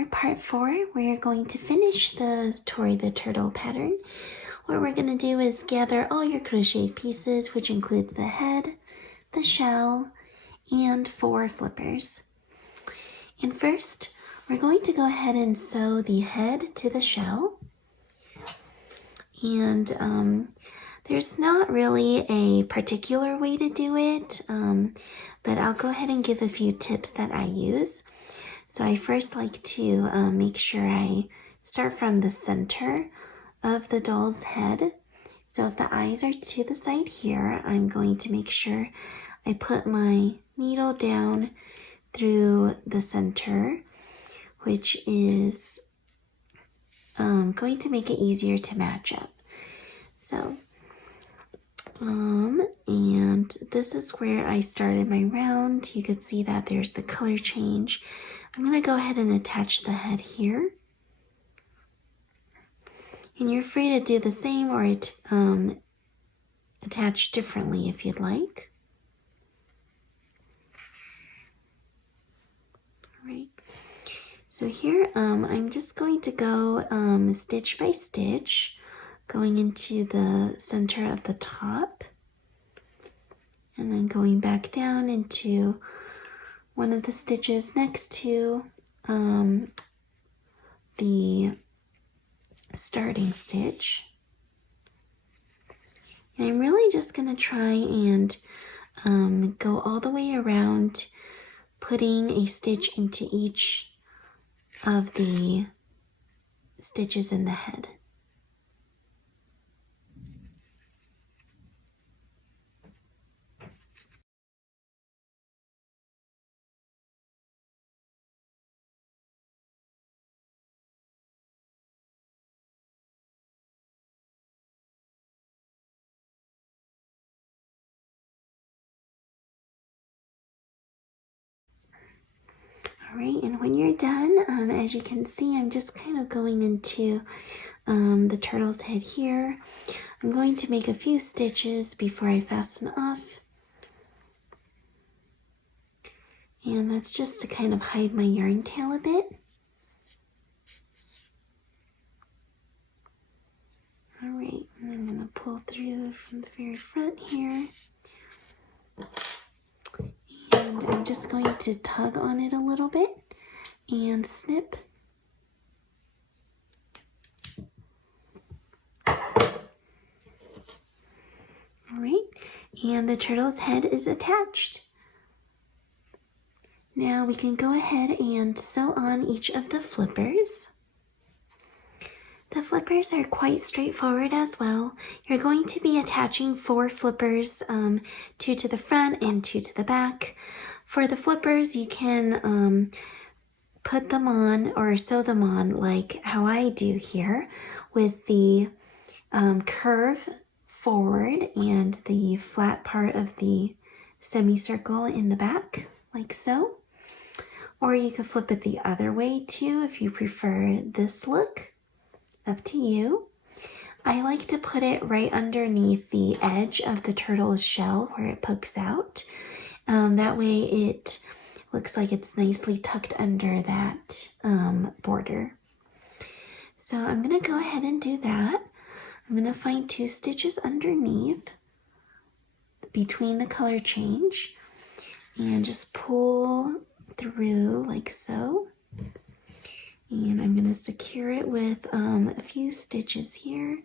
for part 4, we're going to finish the Tori the Turtle pattern. What we're going to do is gather all your crochet pieces, which includes the head, the shell, and 4 flippers. And first, we're going to go ahead and sew the head to the shell. And there's not really a particular way to do it, but I'll go ahead and give a few tips that I use. So I first like to make sure I start from the center of the doll's head. So if the eyes are to the side here, I'm going to make sure I put my needle down through the center, which is going to make it easier to match up. So, and this is where I started my round. You can see that there's the color change. I'm going to go ahead and attach the head here. And you're free to do the same or attach differently if you'd like. All right. So here, I'm just going to go stitch by stitch, going into the center of the top, and then going back down into one of the stitches next to the starting stitch. And I'm really just going to try and go all the way around, putting a stitch into each of the stitches in the head. All right, and when you're done, as you can see, I'm just kind of going into the turtle's head here. I'm going to make a few stitches before I fasten off. And that's just to kind of hide my yarn tail a bit. All right, and I'm going to pull through from the very front here. And I'm just going to tug on it a little bit and snip. All right, and the turtle's head is attached. Now we can go ahead and sew on each of the flippers. The flippers are quite straightforward as well. You're going to be attaching 4 flippers, 2 to the front and 2 to the back. For the flippers, you can put them on or sew them on like how I do here, with the curve forward and the flat part of the semicircle in the back, like so. Or you could flip it the other way too if you prefer this look. Up to you. I like to put it right underneath the edge of the turtle's shell where it pokes out. That way it looks like it's nicely tucked under that border. So I'm going to go ahead and do that. I'm going to find 2 stitches underneath between the color change and just pull through like so. And I'm going to secure it with a few stitches here.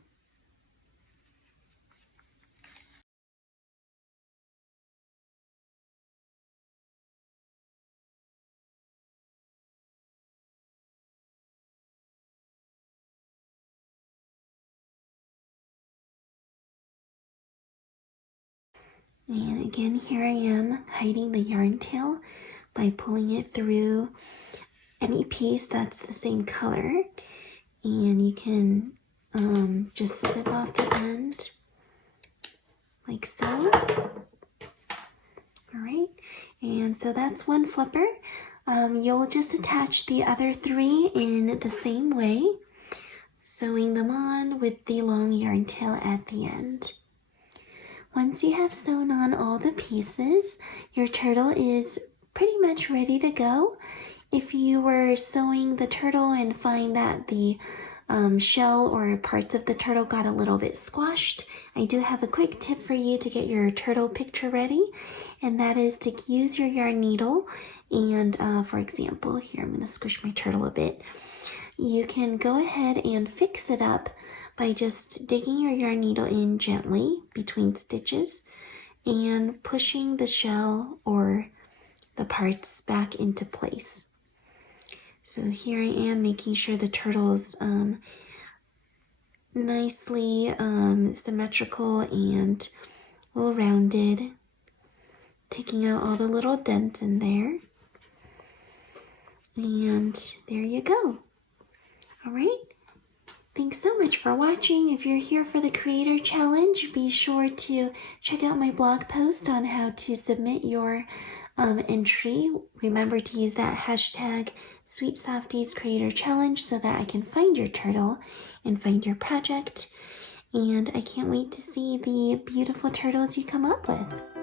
And again, here I am hiding the yarn tail by pulling it through any piece that's the same color, and you can just snip off the end like so. All right, and so that's 1 flipper. You'll just attach the other 3 in the same way, sewing them on with the long yarn tail at the end. Once you have sewn on all the pieces, your turtle is pretty much ready to go. If you were sewing the turtle and find that the shell or parts of the turtle got a little bit squashed, I do have a quick tip for you to get your turtle picture ready, and that is to use your yarn needle. And for example, here I'm going to squish my turtle a bit. You can go ahead and fix it up by just digging your yarn needle in gently between stitches and pushing the shell or the parts back into place. So here I am making sure the turtle's nicely symmetrical and well rounded, taking out all the little dents in there. And there you go. All right. Thanks so much for watching. If you're here for the Creator Challenge, be sure to check out my blog post on how to submit your entry. Remember to use that hashtag Sweet Softies Creator Challenge so that I can find your turtle and find your project. And I can't wait to see the beautiful turtles you come up with.